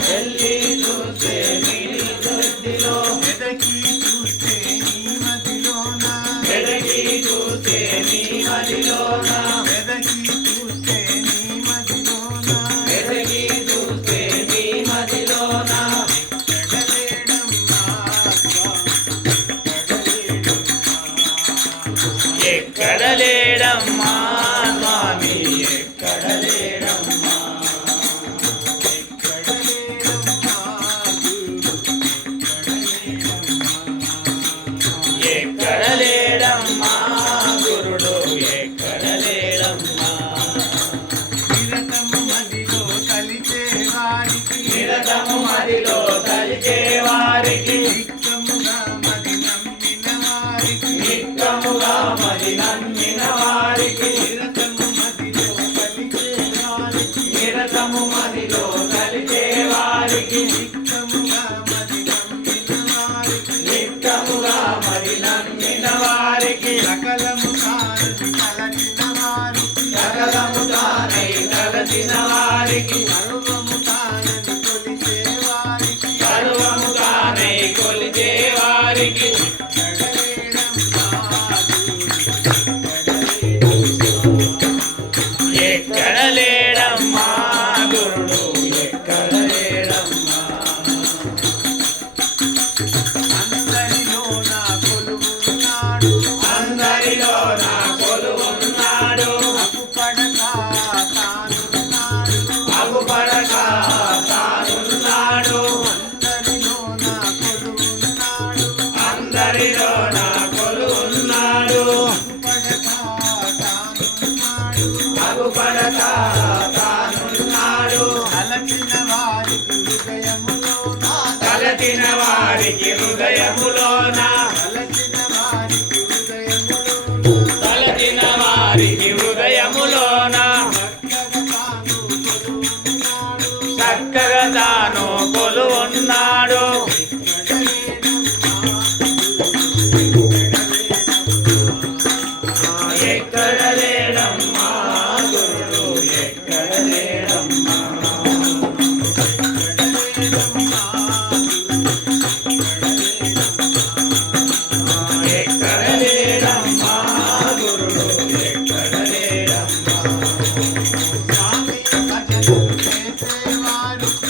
చెల్లి చూస్తే నీ దొడ్డిలో ఎదకి చూస్తే నీ మదిలోన ఎదకి చూస్తే నీ మదిలోన ఎదకి చూస్తే నీ మదిలోన ఎదకి చూస్తే నీ మదిలోన ఎక్కడ లేడమ్మా స్వామి ఎక్కడ లేడమ్మా ఎక్కడ లేడమ్మా గురుడు ఎక్కడ లేడమ్మా నిరతము మదిలో తలిచే వారికి నిరతము మదిలో తలిచే వారికి నిత్యముగా మది నమ్మిన వారికి నిత్యముగా మది నమ్మిన వారికి నిరతము మదిలో తలిచే వారికి నిరతము మదిలో తలిచే వారికి నిత్యముగా మది నమ్మిన వారికి నిత్యముగా మది నమ్మిన వారికి సకలము తానై తలచిన వారికి సకలము తానై తలచిన వారికి సర్వము తానని కొలిచే వారికి సర్వము తానై కొలిచే వారికి ఎక్కడ లేడమ్మా గురుడు ఎక్కడ లేడమ్మా అందరిలో నా కొలువున్నాడు అందరిలో నా కొలువున్నాడు అగుపడక తానున్నాడు అగుపడక తానున్నాడు అందరిలో నా కొలువున్నాడు అందరిలో నా కొలువున్నాడు అగుపడక తానున్నాడు తలచిన వారికి హృదయములోన తలచిన వారికి హృదయములోన తలచిన వారికి హృదయములోన తలచిన వారికి హృదయములోన చక్కగా తాను కొలువున్నాడు ఎక్కడ లేడమ్మా గురుడు ఎక్కడ లేడమ్మా ఎక్కడ లేడమ్మా గురుడు ఎక్కడ లేడమ్మా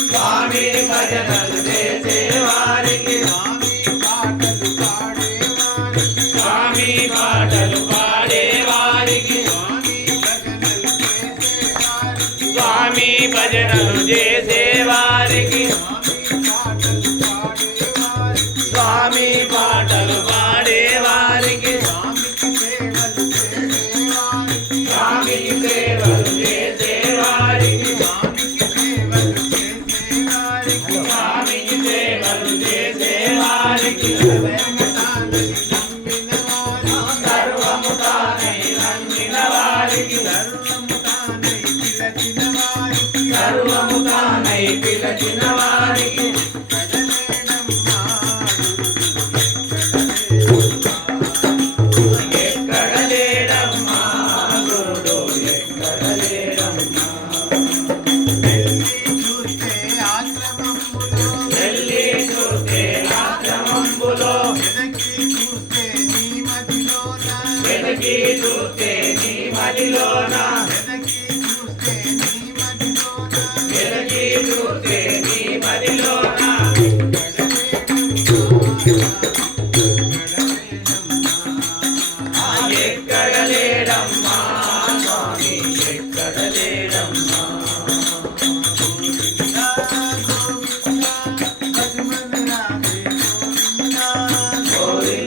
స్వామి భజనలు చేసేవారికి స్వామి పాటలు పాడేవారికి స్వామి భజనలు చేసే